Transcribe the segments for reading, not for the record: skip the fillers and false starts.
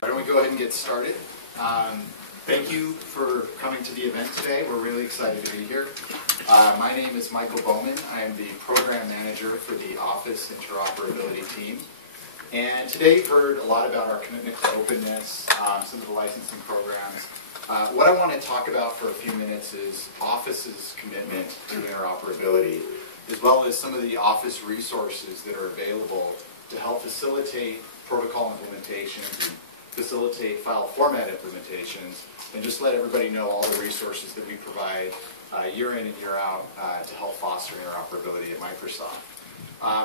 Why don't we go ahead and get started? Thank you for coming to the event today. We're really excited to be here. My name is Michael Bowman. I am the program manager for the Office Interoperability team. And today you've heard a lot about our commitment to openness, some of the licensing programs. What I want to talk about for a few minutes is Office's commitment to interoperability, as well as some of the Office resources that are available to help facilitate protocol implementations and facilitate file format implementations, and just let everybody know all the resources that we provide year in and year out to help foster interoperability at Microsoft.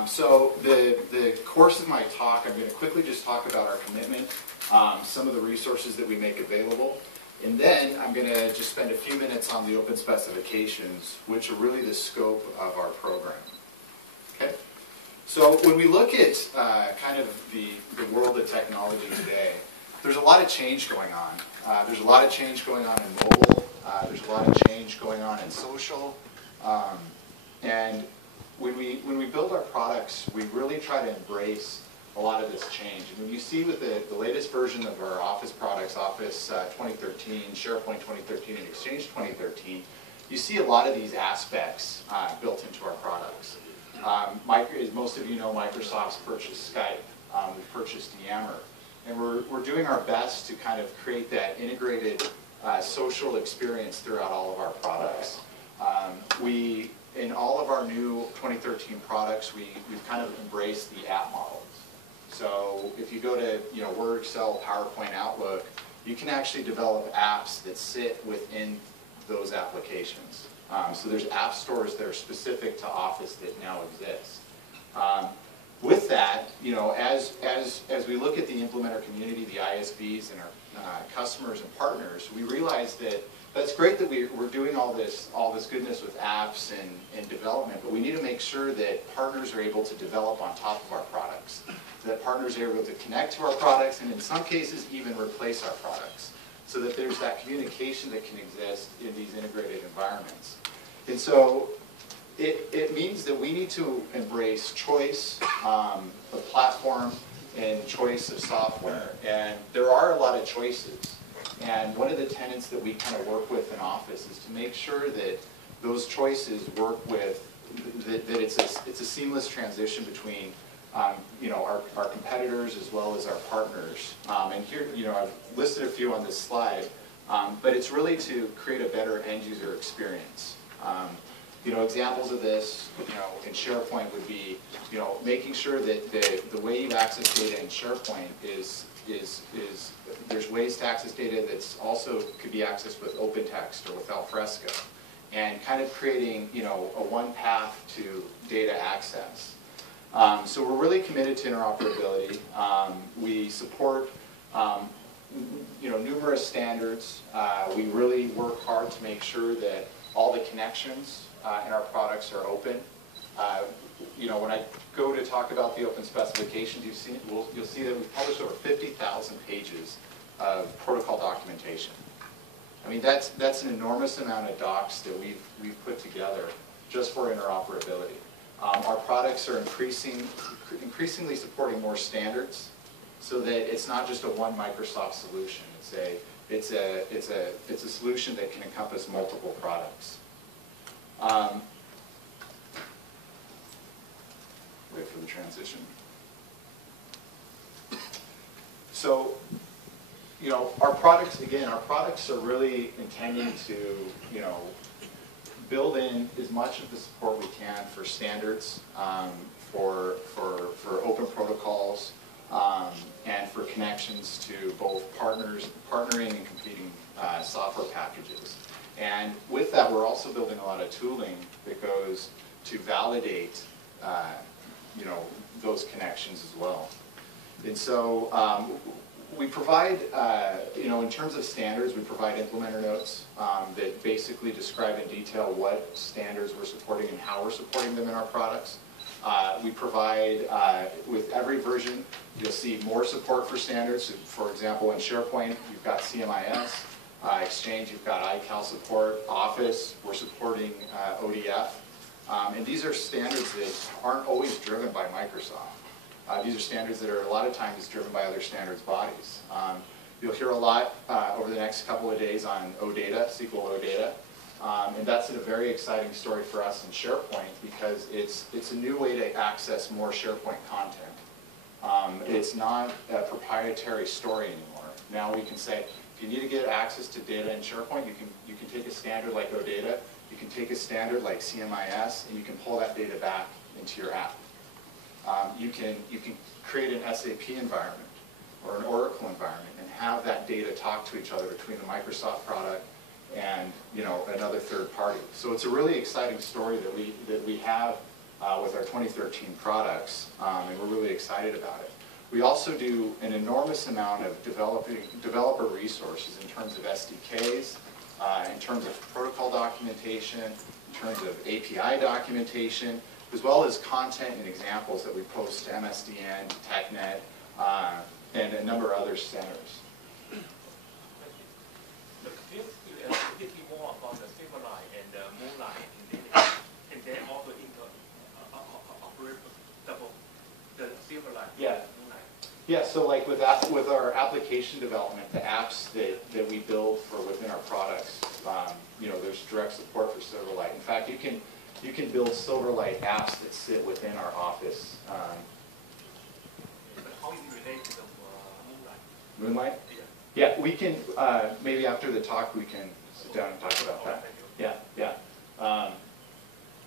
So the course of my talk, I'm going to quickly just talk about our commitment, some of the resources that we make available, and then I'm going to just spend a few minutes on the open specifications, which are really the scope of our program. Okay? So when we look at kind of the world of technology today, there's a lot of change going on. There's a lot of change going on in mobile. There's a lot of change going on in social. And when we build our products, we really try to embrace a lot of this change. And when you see with the latest version of our Office products, Office 2013, SharePoint 2013, and Exchange 2013, you see a lot of these aspects built into our products. As most of you know, Microsoft's purchased Skype. We've purchased Yammer. And we're doing our best to kind of create that integrated social experience throughout all of our products. In all of our new 2013 products, we've kind of embraced the app model. So if you go to Word, Excel, PowerPoint, Outlook, you can actually develop apps that sit within those applications. So there's app stores that are specific to Office that now exist. With that, as we look at the implementer community, the ISVs and our customers and partners, we realize that that's great that we're doing all this goodness with apps and development, but we need to make sure that partners are able to develop on top of our products, that partners are able to connect to our products, and in some cases even replace our products, so that there's that communication that can exist in these integrated environments. And so it means that we need to embrace choice of platform and choice of software. And there are a lot of choices. And one of the tenets that we kind of work with in Office is to make sure that those choices work with, that it's a seamless transition between our competitors as well as our partners. And here, I've listed a few on this slide, but it's really to create a better end user experience. Examples of this, in SharePoint would be, making sure that the way you access data in SharePoint is there's ways to access data that's also could be accessed with OpenText or with Alfresco, and kind of creating, a one path to data access. So we're really committed to interoperability. We support, numerous standards. We really work hard to make sure that all the connections in our products are open. When I go to talk about the open specifications, you'll see that we've published over 50,000 pages of protocol documentation. I mean, that's an enormous amount of docs that we've put together just for interoperability. Our products are increasingly supporting more standards, so that it's not just a one Microsoft solution. It's a solution that can encompass multiple products. Wait for the transition. So, our products are really intending to, build in as much of the support we can for standards, for open protocols, and for connections to both partnering and competing software packages. And with that, we're also building a lot of tooling that goes to validate, those connections as well. And so we provide, in terms of standards, we provide implementer notes that basically describe in detail what standards we're supporting and how we're supporting them in our products. We provide, with every version, you'll see more support for standards. For example, in SharePoint, you've got CMIS. Exchange, you've got iCal support. Office, we're supporting ODF. And these are standards that aren't always driven by Microsoft. These are standards that are a lot of times driven by other standards bodies. You'll hear a lot over the next couple of days on OData, SQL OData. And that's a very exciting story for us in SharePoint because it's a new way to access more SharePoint content. It's not a proprietary story anymore. Now we can say, if you need to get access to data in SharePoint, you can take a standard like OData, you can take a standard like CMIS, and you can pull that data back into your app. You can create an SAP environment or an Oracle environment and have that data talk to each other between the Microsoft product and another third party. So it's a really exciting story that we have with our 2013 products, and we're really excited about it. We also do an enormous amount of developer resources in terms of SDKs, in terms of protocol documentation, in terms of API documentation, as well as content and examples that we post to MSDN, TechNet, and a number of other centers. Could you speak more about the Silverlight and the Moonlight, and then also interoperable, the Silverlight? Yeah. Yeah, so like with our application development, the apps that we build for within our products, there's direct support for Silverlight. In fact, you can build Silverlight apps that sit within our Office. But how is it related to Moonlight? Moonlight? Yeah. Yeah, we can, maybe after the talk we can sit down and talk about that. Yeah.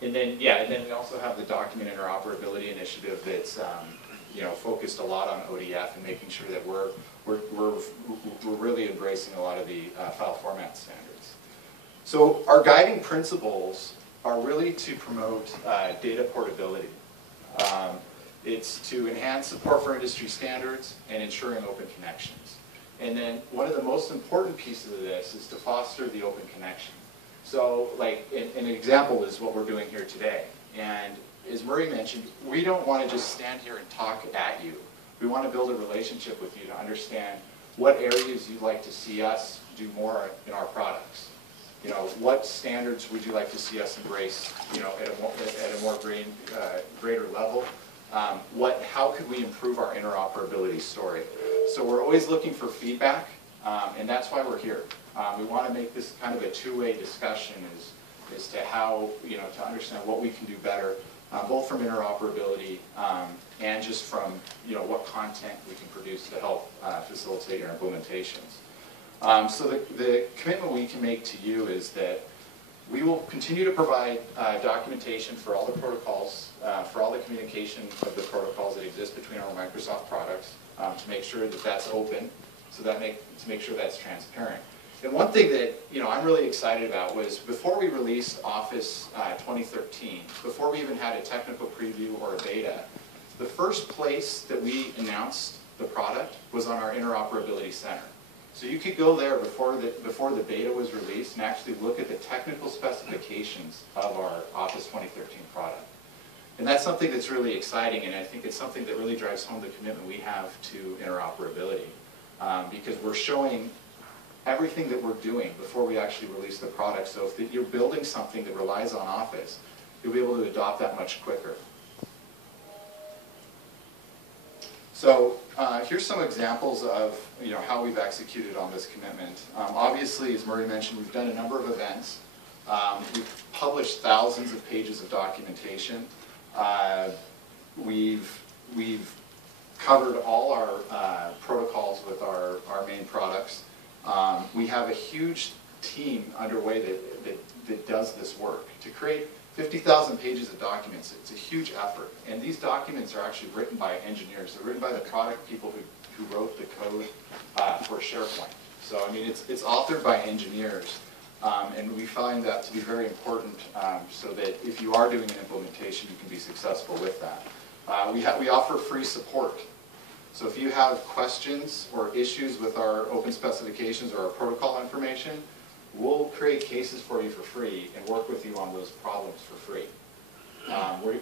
And then we also have the Document Interoperability Initiative that's focused a lot on ODF and making sure that we're really embracing a lot of the file format standards. So our guiding principles are really to promote data portability. It's to enhance support for industry standards and ensuring open connections. And then one of the most important pieces of this is to foster the open connection. So like an example is what we're doing here today. And as Murray mentioned, we don't want to just stand here and talk at you. We want to build a relationship with you to understand what areas you'd like to see us do more in our products. What standards would you like to see us embrace, at a more greater level? How could we improve our interoperability story? So we're always looking for feedback, and that's why we're here. We want to make this kind of a two-way discussion as to how, to understand what we can do better, both from interoperability and just from, what content we can produce to help facilitate our implementations. So the commitment we can make to you is that we will continue to provide documentation for all the protocols, for all the communication of the protocols that exist between our Microsoft products, to make sure that that's open, so to make sure that's transparent. And one thing that I'm really excited about was before we released Office 2013, before we even had a technical preview or a beta, the first place that we announced the product was on our Interoperability Center. So you could go there before the beta was released and actually look at the technical specifications of our Office 2013 product. And that's something that's really exciting, and I think it's something that really drives home the commitment we have to interoperability, because we're showing everything that we're doing before we actually release the product. So if you're building something that relies on Office, you'll be able to adopt that much quicker. So here's some examples of how we've executed on this commitment. Obviously, as Murray mentioned, we've done a number of events. We've published thousands of pages of documentation. We've covered all our protocols with our main products. We have a huge team underway that does this work. To create 50,000 pages of documents, it's a huge effort. And these documents are actually written by engineers. They're written by the product people who wrote the code for SharePoint. So, I mean, it's authored by engineers. And we find that to be very important so that if you are doing an implementation, you can be successful with that. We offer free support. So if you have questions or issues with our open specifications or our protocol information, we'll create cases for you for free and work with you on those problems for free.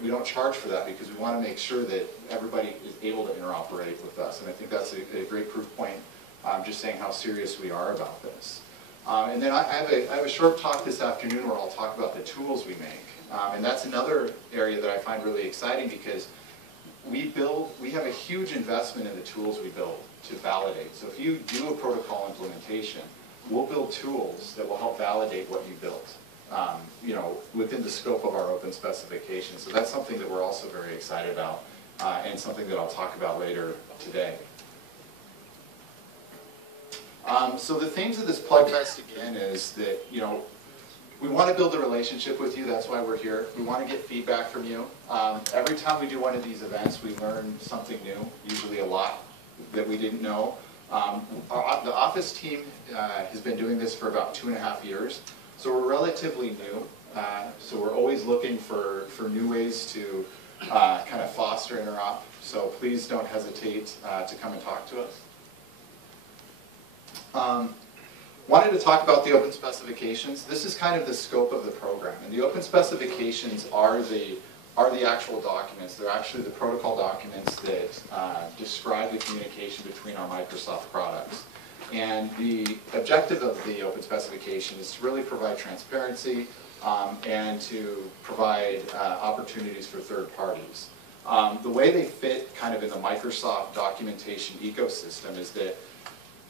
We don't charge for that because we want to make sure that everybody is able to interoperate with us. And I think that's a great proof point, just saying how serious we are about this. And then I have a short talk this afternoon where I'll talk about the tools we make. And that's another area that I find really exciting because we have a huge investment in the tools we build to validate. So if you do a protocol implementation, we'll build tools that will help validate what you built, you know, within the scope of our open specification. So that's something that we're also very excited about, and something that I'll talk about later today. So the themes of this Plugfest again is that, you know, we want to build a relationship with you. That's why we're here. We want to get feedback from you. Every time we do one of these events, we learn something new, usually a lot that we didn't know. The office team has been doing this for about 2.5 years, so we're relatively new. So we're always looking for new ways to kind of foster interop. So please don't hesitate to come and talk to us. Wanted to talk about the open specifications. This is kind of the scope of the program, and the open specifications are the actual documents. They're actually the protocol documents that describe the communication between our Microsoft products. And the objective of the open specification is to really provide transparency and to provide opportunities for third parties. The way they fit kind of in the Microsoft documentation ecosystem is that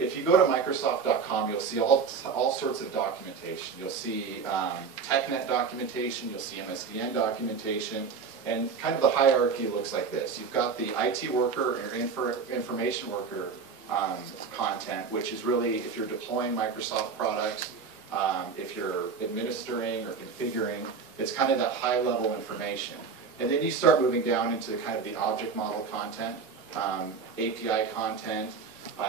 if you go to Microsoft.com, you'll see all sorts of documentation. You'll see TechNet documentation, you'll see MSDN documentation, and kind of the hierarchy looks like this. You've got the IT worker or information worker content, which is really if you're deploying Microsoft products, if you're administering or configuring, it's kind of that high-level information. And then you start moving down into kind of the object model content, API content,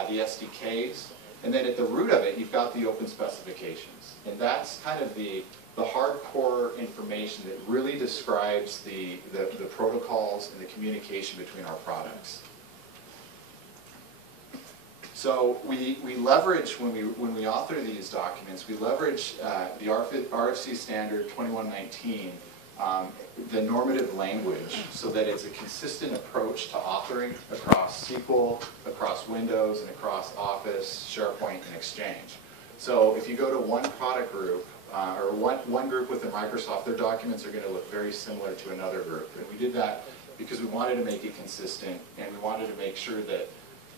the SDKs, and then at the root of it, you've got the open specifications. And that's kind of the hardcore information that really describes the protocols and the communication between our products. So we leverage, when we author these documents, we leverage the RFC standard 2119, the normative language, so that it's a consistent approach to authoring across SQL, across Windows, and across Office, SharePoint, and Exchange. So if you go to one product group, or one group within Microsoft, their documents are going to look very similar to another group. And we did that because we wanted to make it consistent, and we wanted to make sure that,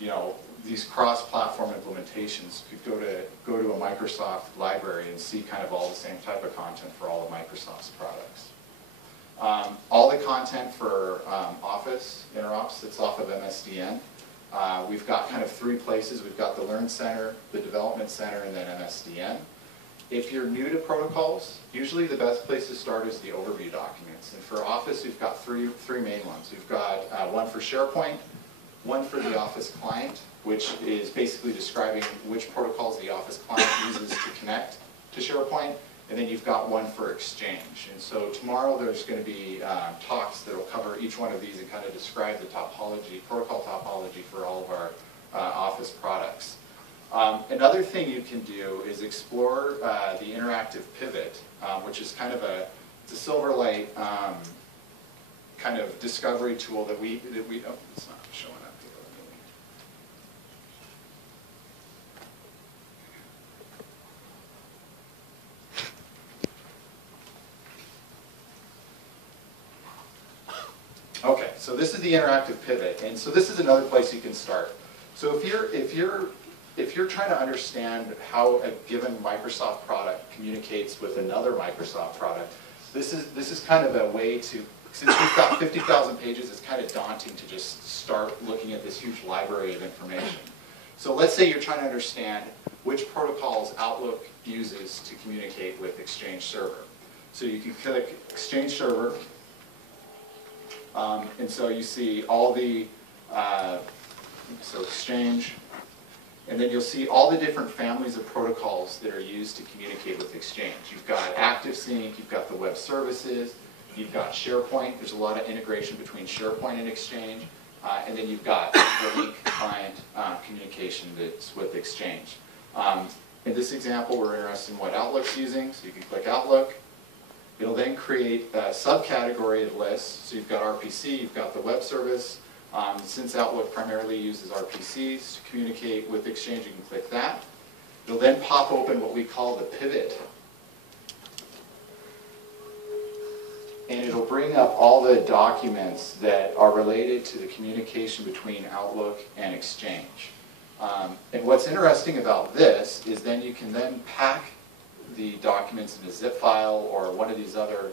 you know, these cross-platform implementations could go to a Microsoft library and see kind of all the same type of content for all of Microsoft's products. All the content for Office Interops sits off of MSDN. We've got kind of 3 places. We've got the Learn Center, the Development Center, and then MSDN. If you're new to protocols, usually the best place to start is the overview documents. And for Office, we've got three main ones. We've got one for SharePoint, one for the Office client, which is basically describing which protocols the Office client uses to connect to SharePoint. And then you've got one for Exchange. And so tomorrow there's going to be talks that will cover each one of these and kind of describe the topology, protocol topology for all of our Office products. Another thing you can do is explore the interactive pivot, which is kind of a Silverlight kind of discovery tool that we oh, it's not showing up here. Okay, so this is the interactive pivot, and so this is another place you can start. So if you're trying to understand how a given Microsoft product communicates with another Microsoft product, this is kind of a way to, since we've got 50,000 pages, it's kind of daunting to just start looking at this huge library of information. So let's say you're trying to understand which protocols Outlook uses to communicate with Exchange Server. So you can click Exchange Server, and so you see all the, so Exchange, and then you'll see all the different families of protocols that are used to communicate with Exchange. You've got ActiveSync, you've got the web services, you've got SharePoint. There's a lot of integration between SharePoint and Exchange. And then you've got the link client communication that's with Exchange. In this example, we're interested in what Outlook's using, so you can click Outlook. It'll then create a subcategory of lists. So you've got RPC, you've got the web service. Since Outlook primarily uses RPCs to communicate with Exchange, you can click that. It'll then pop open what we call the pivot. and it'll bring up all the documents that are related to the communication between Outlook and Exchange. And what's interesting about this is then you can then pack the documents in a zip file or one of these other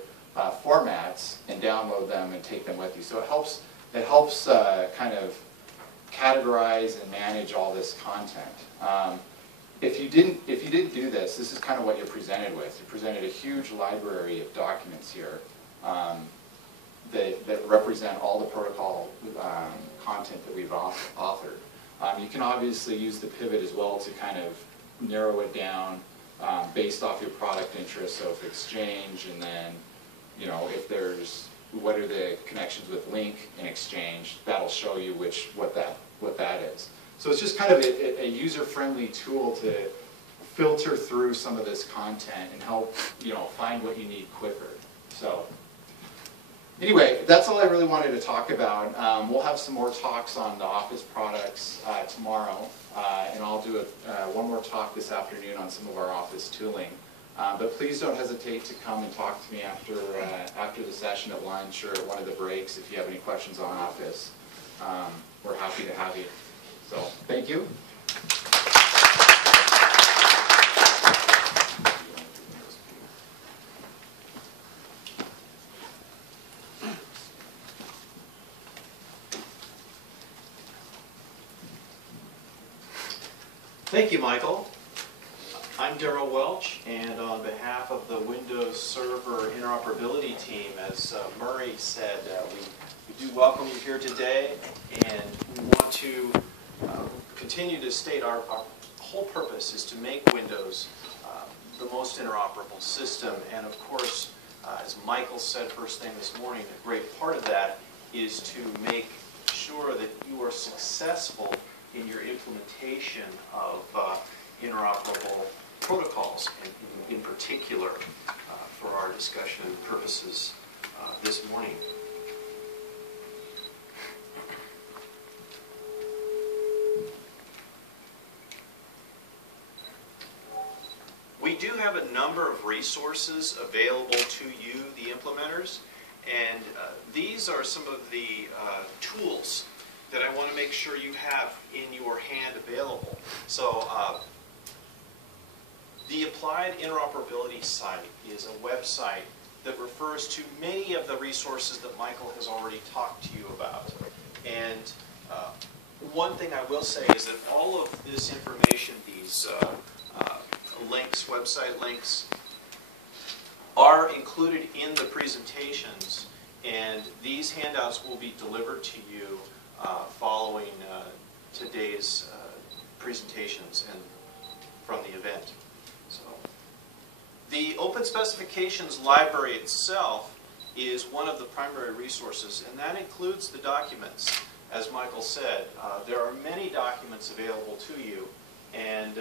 formats and download them and take them with you. So it helps kind of categorize and manage all this content. If you didn't do this, this is kind of what you're presented with. You're presented a huge library of documents here that represent all the protocol content that we've authored. You can obviously use the pivot as well to kind of narrow it down based off your product interests. So if Exchange, and then if there's what are the connections with Link and Exchange, that'll show you what that is. So it's just kind of a user-friendly tool to filter through some of this content and help find what you need quicker. So anyway, that's all I really wanted to talk about. We'll have some more talks on the Office products tomorrow, and I'll do one more talk this afternoon on some of our Office tooling. But please don't hesitate to come and talk to me after the session at lunch or at one of the breaks if you have any questions on Office. We're happy to have you. So, thank you. Thank you, Michael. I'm Darrell Welch, and on behalf of the Windows Server Interoperability team, as Murray said, we do welcome you here today, and we want to continue to state our whole purpose is to make Windows the most interoperable system. And of course, as Michael said first thing this morning, a great part of that is to make sure that you are successful in your implementation of interoperable protocols, and in particular for our discussion purposes this morning. We do have a number of resources available to you, the implementers, and these are some of the tools that I want to make sure you have in your hand available. So the Applied Interoperability site is a website that refers to many of the resources that Michael has already talked to you about. And one thing I will say is that all of this information, these links, website links, are included in the presentations, and these handouts will be delivered to you following today's presentations and from the event. So, the Open Specifications Library itself is one of the primary resources, and that includes the documents. As Michael said, there are many documents available to you, and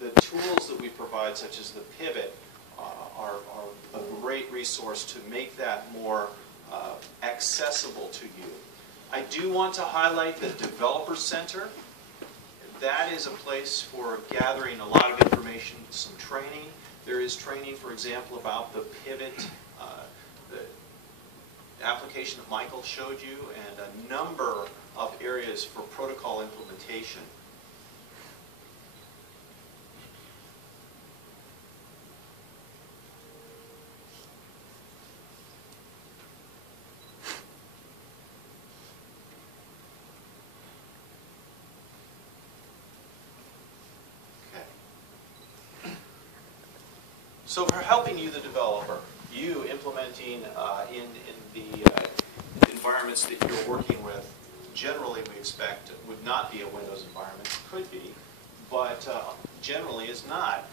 the tools that we provide, such as the pivot, are a great resource to make that more accessible to you. I do want to highlight the Developer Center. That is a place for gathering a lot of information, some training. There is training, for example, about the pivot, the application that Michael showed you, and a number of areas for protocol implementation. So for helping you, the developer, you implementing in the environments that you're working with, generally we expect would not be a Windows environment. It could be, but generally is not.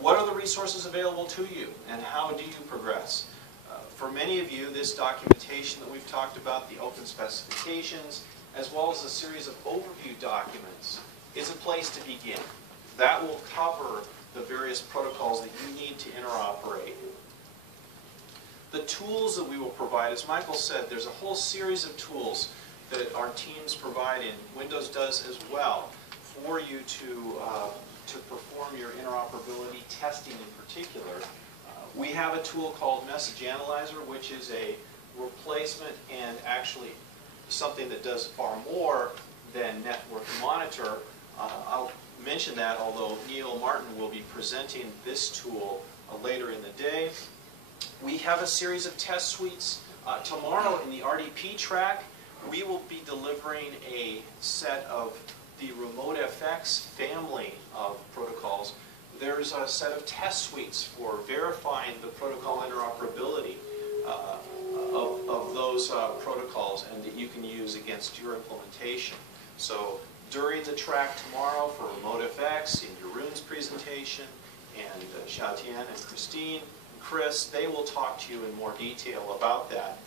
What are the resources available to you, and how do you progress? For many of you, this documentation that we've talked about, the open specifications, as well as a series of overview documents, is a place to begin. That will cover the various protocols that you need to interoperate. The tools that we will provide, as Michael said, there's a whole series of tools that our teams provide, and Windows does as well, for you to perform your interoperability testing in particular We have a tool called Message Analyzer, which is a replacement and actually something that does far more than Network Monitor. I'll mention that, although Neil Martin will be presenting this tool later in the day. We have a series of test suites. Tomorrow in the RDP track, we will be delivering a set of the Remote FX family of protocols. There's a set of test suites for verifying the protocol interoperability of those protocols, and that you can use against your implementation. So during the track tomorrow for Remote FX, in Jeroen's presentation, and Xiaotian and Christine and Chris, they will talk to you in more detail about that.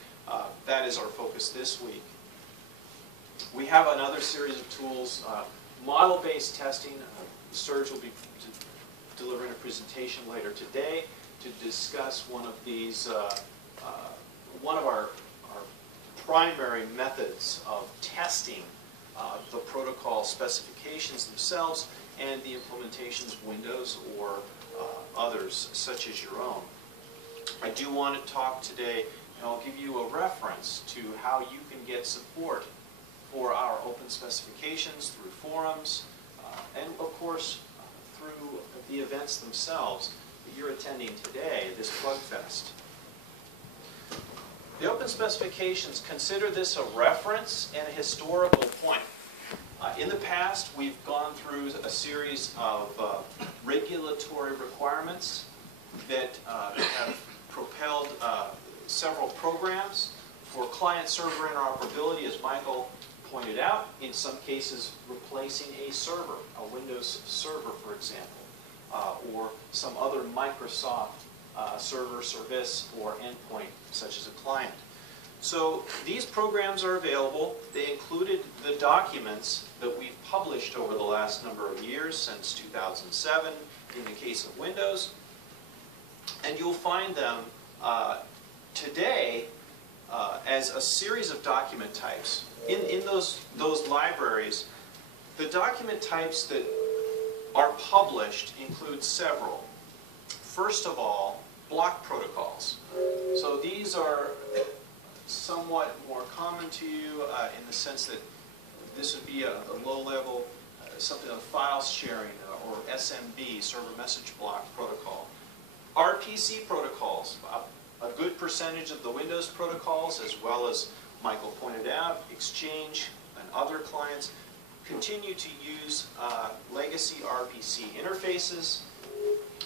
That is our focus this week. We have another series of tools, model-based testing. Serge will be delivering a presentation later today to discuss one of these, one of our primary methods of testing the protocol specifications themselves and the implementations of Windows or others such as your own. I do want to talk today, and I'll give you a reference to how you can get support for our open specifications through forums, and of course through the events themselves that you're attending today, this Plugfest. The open specifications, consider this a reference and a historical point. In the past, we've gone through a series of regulatory requirements that have propelled several programs for client-server interoperability, as Michael pointed out, in some cases replacing a server, a Windows server, for example, or some other Microsoft server, service, or endpoint, such as a client. So these programs are available. They included the documents that we've published over the last number of years, since 2007, in the case of Windows. And you'll find them today as a series of document types. In those libraries, the document types that are published include several. First of all, block protocols. So these are somewhat more common to you in the sense that this would be a low-level, something of file sharing or SMB, server message block protocol. RPC protocols, a good percentage of the Windows protocols, as well as Michael pointed out, Exchange and other clients, continue to use legacy RPC interfaces.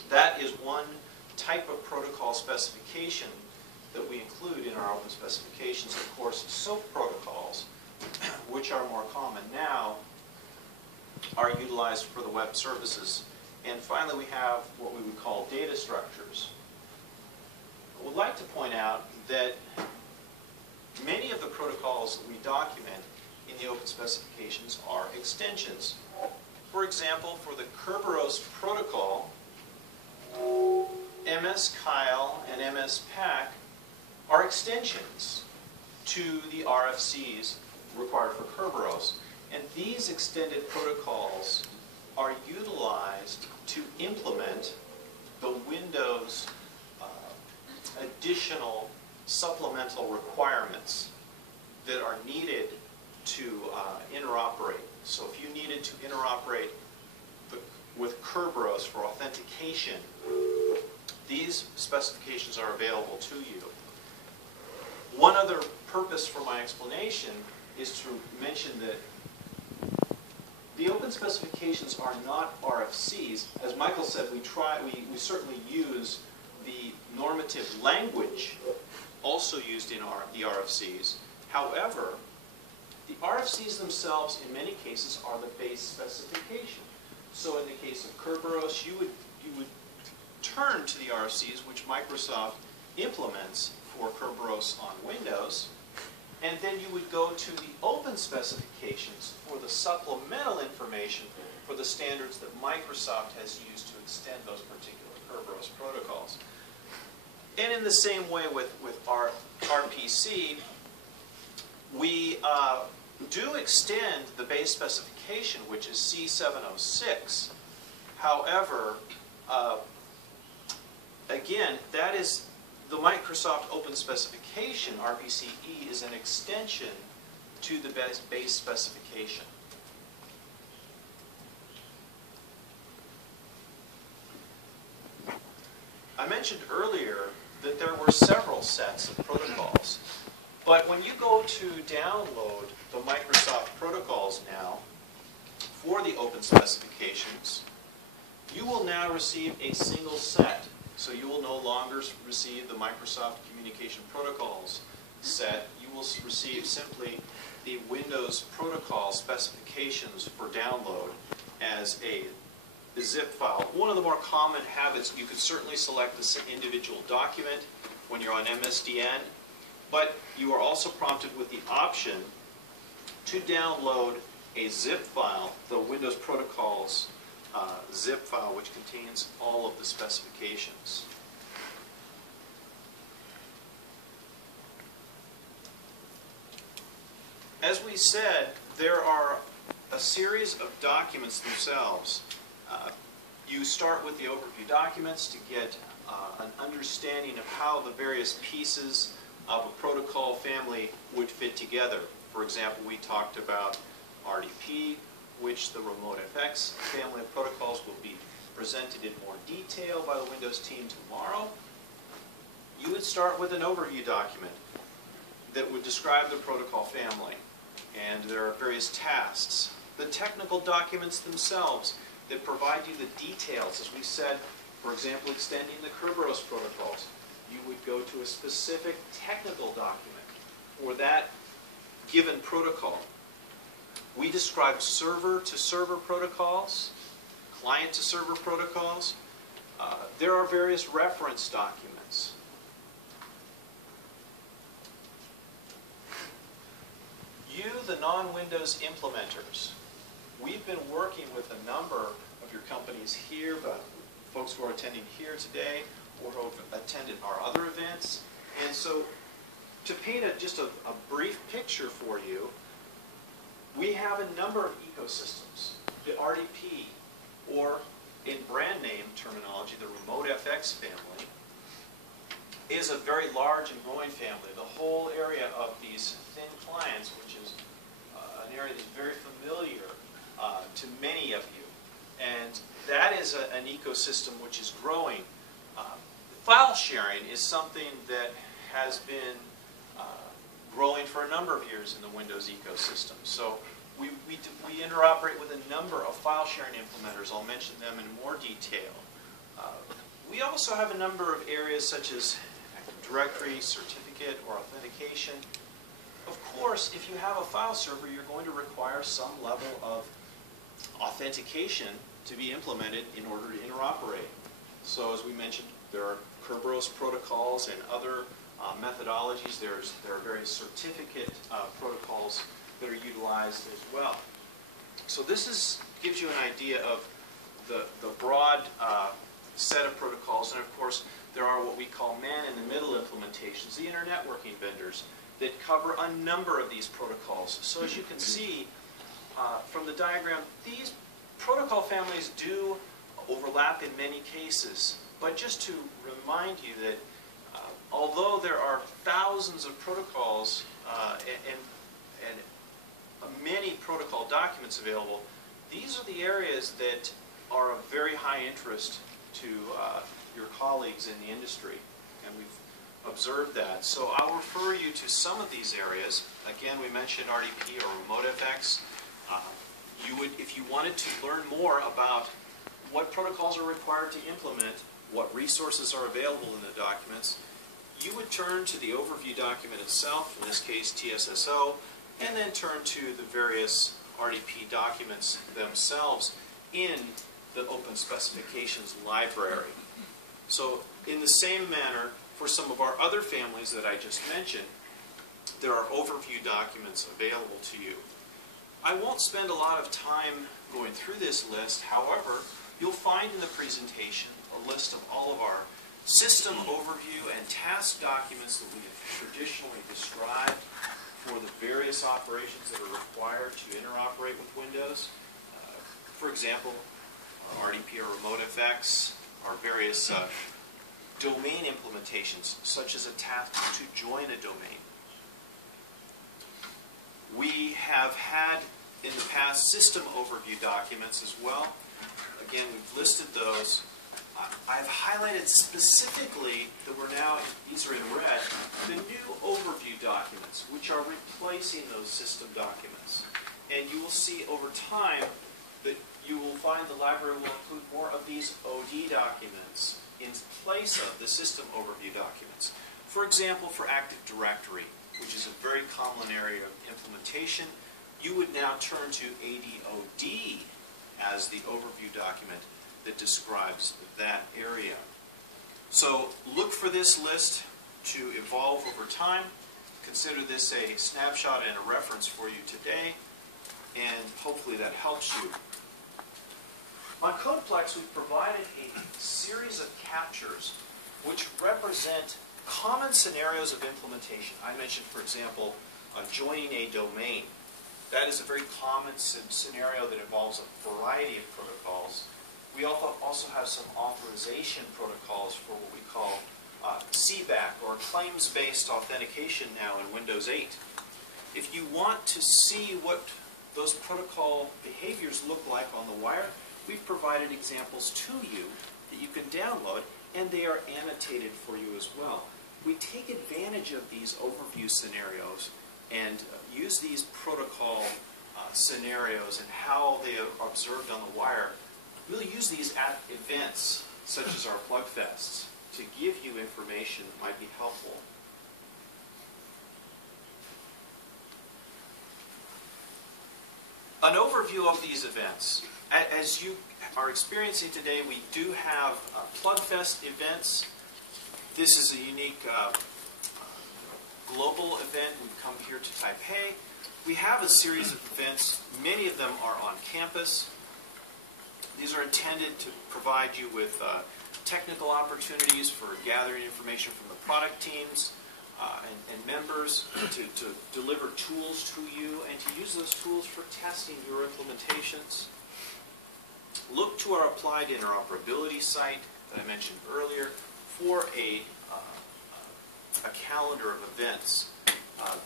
That is one type of protocol specification that we include in our open specifications. Of course, SOAP protocols, which are more common now, are utilized for the web services. And finally, we have what we would call data structures. I would like to point out that many of the protocols that we document in the open specifications are extensions. For example, for the Kerberos protocol, MS-Kyle and MS-PAC are extensions to the RFCs required for Kerberos. And these extended protocols are utilized to implement the Windows additional supplemental requirements that are needed to interoperate. So if you needed to interoperate with Kerberos for authentication, these specifications are available to you. One other purpose for my explanation is to mention that the open specifications are not RFCs. As Michael said, we certainly use the normative language also used in the RFCs. However, the RFCs themselves, in many cases, are the base specification. So in the case of Kerberos, you would turn to the RFCs, which Microsoft implements for Kerberos on Windows, and then you would go to the open specifications for the supplemental information for the standards that Microsoft has used to extend those particular Kerberos protocols. And in the same way with our RPC, we do extend the base specification, which is C706. However, again, that is the Microsoft Open Specification, RPCE, is an extension to the base specification. I mentioned earlier that there were several sets of protocols, but when you go to download the Microsoft protocols now for the open specifications, you will now receive a single set. So you will no longer receive the Microsoft Communication Protocols set. You will receive simply the Windows Protocol specifications for download as a zip file. One of the more common habits, you could certainly select this individual document when you're on MSDN, but you are also prompted with the option to download a zip file, the Windows Protocols zip file, which contains all of the specifications. As we said, there are a series of documents themselves. You start with the overview documents to get an understanding of how the various pieces of a protocol family would fit together. For example, we talked about RDP, which the Remote FX family of protocols will be presented in more detail by the Windows team tomorrow. You would start with an overview document that would describe the protocol family, and there are various tasks. The technical documents themselves that provide you the details, as we said, for example, extending the Kerberos protocols. You would go to a specific technical document for that given protocol. We describe server-to-server protocols, client-to-server protocols. There are various reference documents. You, the non-Windows implementers, we've been working with a number of your companies here, but folks who are attending here today or who have attended our other events. And so to paint just a brief picture for you, we have a number of ecosystems. The RDP, or in brand name terminology, the Remote FX family, is a very large and growing family. The whole area of these thin clients, which is an area that's very familiar to many of you. And that is an ecosystem which is growing. File sharing is something that has been growing for a number of years in the Windows ecosystem. So we interoperate with a number of file sharing implementers. I'll mention them in more detail. We also have a number of areas such as Active Directory, certificate, or authentication. Of course, if you have a file server, you're going to require some level of authentication to be implemented in order to interoperate. So as we mentioned, there are Kerberos protocols and other methodologies. There are various certificate protocols that are utilized as well. So this gives you an idea of the broad set of protocols. And of course, there are what we call man-in-the-middle implementations, the internetworking vendors, that cover a number of these protocols. So as you can see from the diagram, these protocol families do overlap in many cases. But just to remind you that although there are thousands of protocols and many protocol documents available, these are the areas that are of very high interest to your colleagues in the industry, and we've observed that. So I'll refer you to some of these areas. Again, we mentioned RDP or Remote FX. If you wanted to learn more about what protocols are required to implement, what resources are available in the documents, you would turn to the overview document itself, in this case TSSO, and then turn to the various RDP documents themselves in the Open Specifications library. So in the same manner, for some of our other families that I just mentioned, there are overview documents available to you. I won't spend a lot of time going through this list. However, you'll find in the presentation a list of all of our system overview and task documents that we have traditionally described for the various operations that are required to interoperate with Windows. For example, RDP or Remote FX, our various domain implementations, such as a task to join a domain. We have had in the past system overview documents as well. Again, we've listed those. I've highlighted specifically that we're now, these are in red, the new overview documents, which are replacing those system documents. And you will see over time that you will find the library will include more of these OD documents in place of the system overview documents. For example, for Active Directory, which is a very common area of implementation, you would now turn to ADOD as the overview document that describes that area. So look for this list to evolve over time. Consider this a snapshot and a reference for you today, and hopefully that helps you. On CodePlex, we've provided a series of captures which represent common scenarios of implementation. I mentioned, for example, joining a domain. That is a very common scenario that involves a variety of protocols. We also have some authorization protocols for what we call CBAC, or claims-based authentication now in Windows 8. If you want to see what those protocol behaviors look like on the wire, we've provided examples to you that you can download, and they are annotated for you as well. We take advantage of these overview scenarios and use these protocol scenarios and how they are observed on the wire. We'll use these at events such as our Plugfests to give you information that might be helpful. An overview of these events. As you are experiencing today, we do have Plugfest events. This is a unique global event. We've come here to Taipei. We have a series of events. Many of them are on campus. These are intended to provide you with technical opportunities for gathering information from the product teams and members, to deliver tools to you and to use those tools for testing your implementations. Look to our Applied Interoperability site that I mentioned earlier for a calendar of events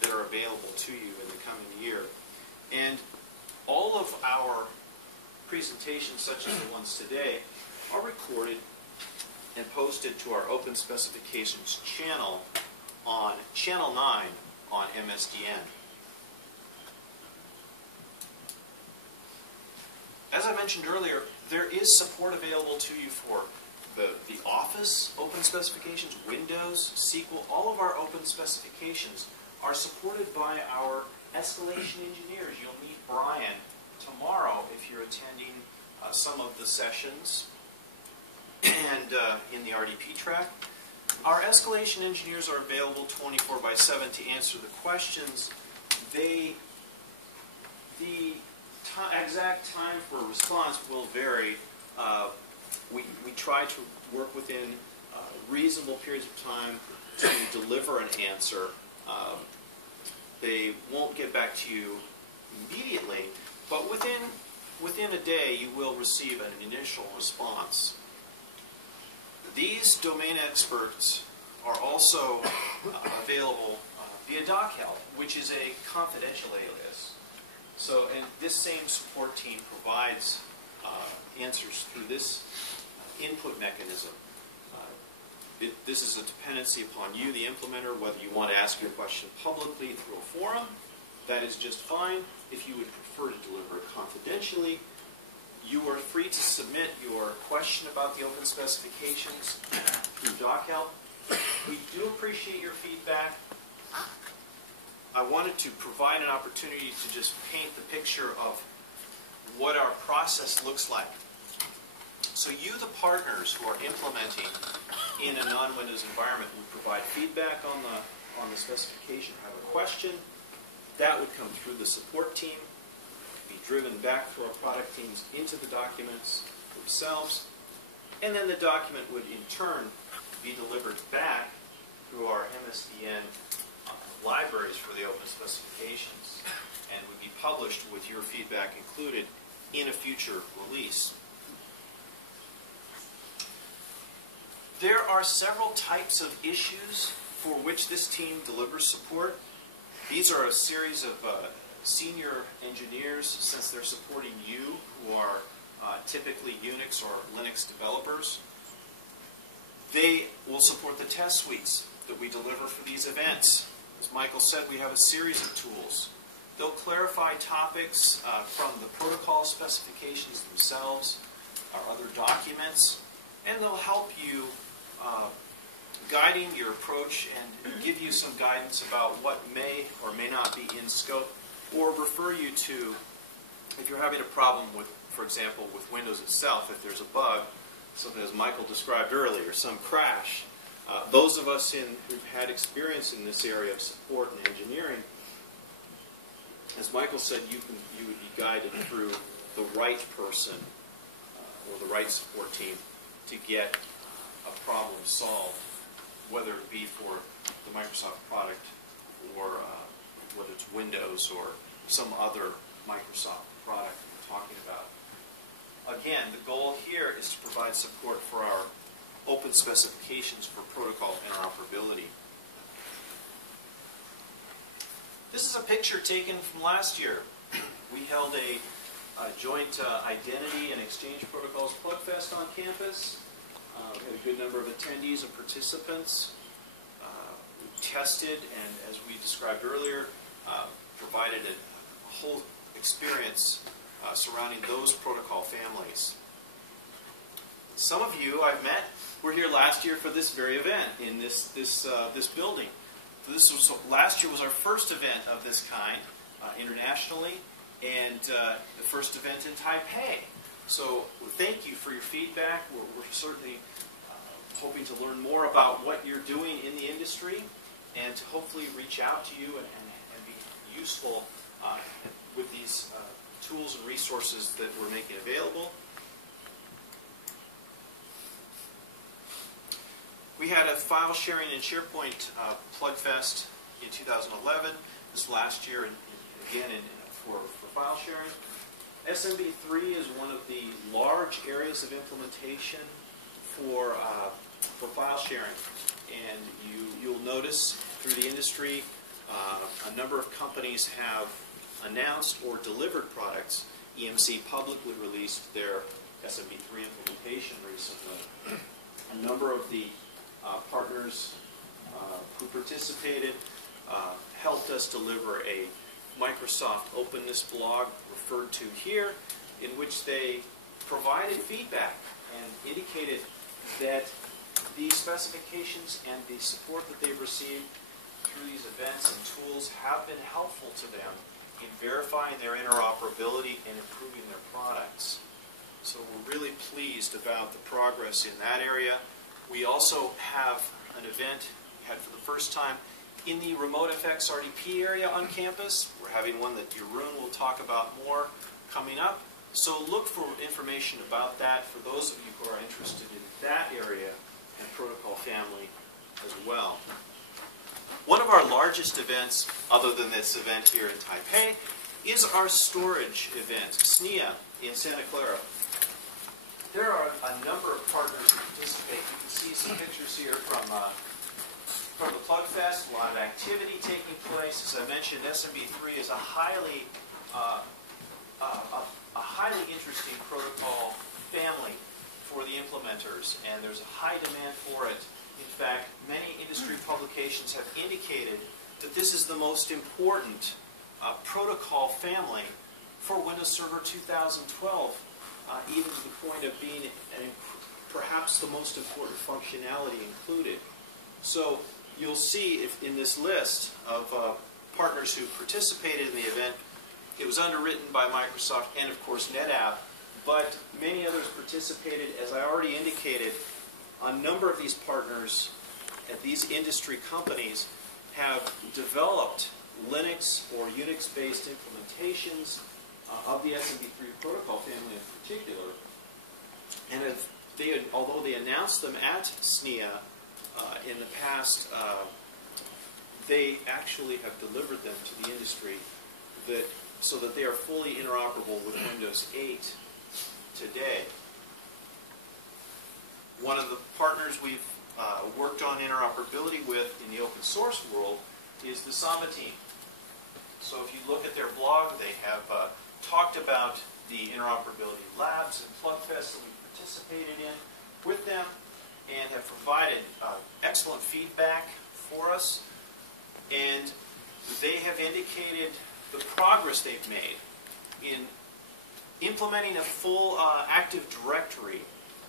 that are available to you in the coming year. And all of our presentations, such as the ones today, are recorded and posted to our Open Specifications channel on Channel 9 on MSDN. As I mentioned earlier, there is support available to you for the Office Open Specifications, Windows, SQL. All of our open specifications are supported by our escalation engineers. You'll meet Brian tomorrow if you're attending some of the sessions and in the RDP track. Our escalation engineers are available 24/7 to answer the questions. The exact time for response will vary. We try to work within reasonable periods of time to deliver an answer. They won't get back to you immediately, but within a day you will receive an initial response. These domain experts are also available via DocHelp, which is a confidential alias. So, and this same support team provides answers through this input mechanism. This is a dependency upon you, the implementer, whether you want to ask your question publicly through a forum. That is just fine. If you would prefer to deliver it confidentially, you are free to submit your question about the open specifications through DocHelp. We do appreciate your feedback. I wanted to provide an opportunity to just paint the picture of what our process looks like. So you, the partners who are implementing in a non-Windows environment, would provide feedback on the specification. Have a question, that would come through the support team, be driven back through our product teams into the documents themselves, and then the document would in turn be delivered back through our MSDN libraries for the open specifications, and would be published with your feedback included in a future release. There are several types of issues for which this team delivers support. These are a series of senior engineers, since they're supporting you, who are typically Unix or Linux developers. They will support the test suites that we deliver for these events. As Michael said, we have a series of tools. They'll clarify topics from the protocol specifications themselves, or other documents, and they'll help you guiding your approach and give you some guidance about what may or may not be in scope, or refer you to, if you're having a problem with, for example, with Windows itself, if there's a bug, something as Michael described earlier, some crash. Those of us who've had experience in this area of support and engineering, as Michael said, you would be guided through the right person or the right support team to get a problem solved, whether it be for the Microsoft product or whether it's Windows or some other Microsoft product we're talking about. Again, the goal here is to provide support for our open specifications for protocol interoperability. This is a picture taken from last year. We held a joint identity and exchange protocols Plugfest on campus. We had a good number of attendees and participants. We tested and, as we described earlier, provided a whole experience surrounding those protocol families. Some of you I've met were here last year for this very event in this building. So last year was our first event of this kind internationally, and the first event in Taipei. So thank you for your feedback. We're certainly hoping to learn more about what you're doing in the industry, and to hopefully reach out to you and be useful with these tools and resources that we're making available. We had a file sharing and SharePoint Plugfest in 2011. This last year, again, for file sharing. SMB3 is one of the large areas of implementation for file sharing. And you'll notice through the industry, a number of companies have announced or delivered products. EMC publicly released their SMB3 implementation recently. A number of the partners who participated helped us deliver a Microsoft openness blog referred to here, in which they provided feedback and indicated that the specifications and the support that they've received through these events and tools have been helpful to them in verifying their interoperability and improving their products. So we're really pleased about the progress in that area. We also have an event we had for the first time in the Remote FX RDP area on campus. We're having one that Jeroen will talk about more coming up. So look for information about that for those of you who are interested in that area and protocol family as well. One of our largest events, other than this event here in Taipei, is our storage event, SNIA, in Santa Clara. There are a number of partners who participate. You can see some pictures here from the Plugfest, a lot of activity taking place. As I mentioned, SMB3 is a highly interesting protocol family for the implementers, and there's a high demand for it. In fact, many industry publications have indicated that this is the most important protocol family for Windows Server 2012, even to the point of being perhaps the most important functionality included. So you'll see in this list of partners who participated in the event, it was underwritten by Microsoft and, of course, NetApp, but many others participated. As I already indicated, a number of these partners at these industry companies have developed Linux or Unix-based implementations of the SMB3 protocol family in particular. And although they announced them at SNIA in the past, they actually have delivered them to the industry so that they are fully interoperable with Windows 8 today. One of the partners we've worked on interoperability with in the open source world is the Samba team. So if you look at their blog, they have talked about the interoperability labs and Plugfest that we participated in with them and have provided excellent feedback for us. And they have indicated the progress they've made in implementing a full Active Directory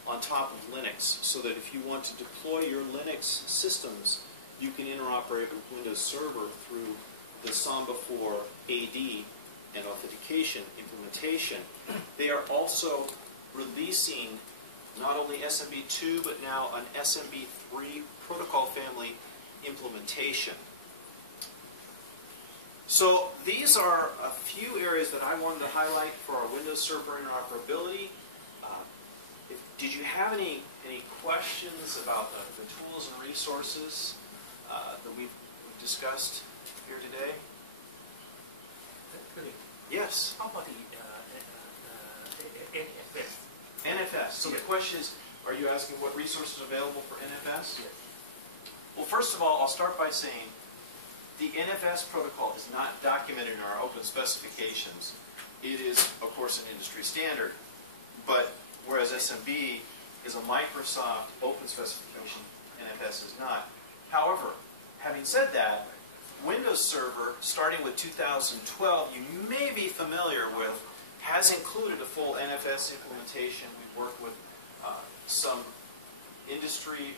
on top of Linux, so that if you want to deploy your Linux systems, you can interoperate with Windows Server through the Samba for AD and authentication implementation. They are also releasing not only SMB2, but now an SMB3 protocol family implementation. So these are a few areas that I wanted to highlight for our Windows Server interoperability. Did you have any questions about the tools and resources that we've discussed here today? Yes. How about the NFS? NFS. So the question is, are you asking what resources are available for NFS? Yes. Well, first of all, I'll start by saying the NFS protocol is not documented in our open specifications. It is, of course, an industry standard. But whereas SMB is a Microsoft open specification, NFS is not. However, having said that, Windows Server, starting with 2012, you may be familiar with, has included a full NFS implementation. We've worked with some industry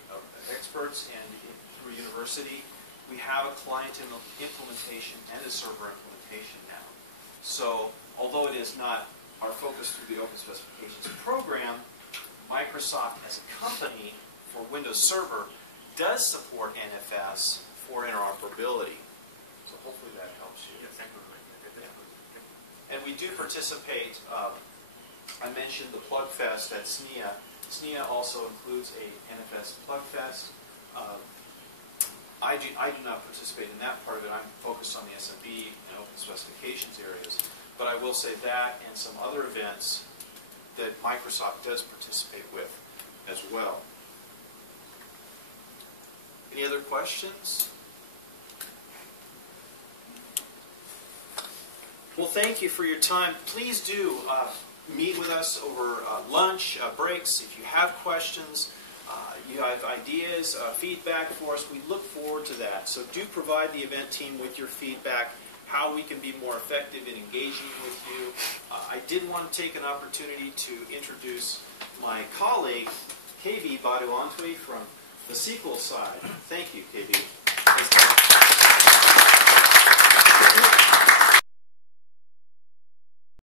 experts and through a university. We have a client implementation and a server implementation now. So, although it is not our focus through the Open Specifications program, Microsoft as a company for Windows Server does support NFS for interoperability. So hopefully that helps you. Yes, thank you. And we do participate, I mentioned the Plugfest at SNIA. SNIA also includes a NFS Plugfest. I do not participate in that part of it. I'm focused on the SMB and open specifications areas. But I will say that and some other events that Microsoft does participate with as well. Any other questions? Well, thank you for your time. Please do meet with us over lunch, breaks. If you have questions, you have ideas, feedback for us, we look forward to that. So do provide the event team with your feedback, how we can be more effective in engaging with you. I did want to take an opportunity to introduce my colleague, KB Baduantwi from the SQL side. Thank you, KB.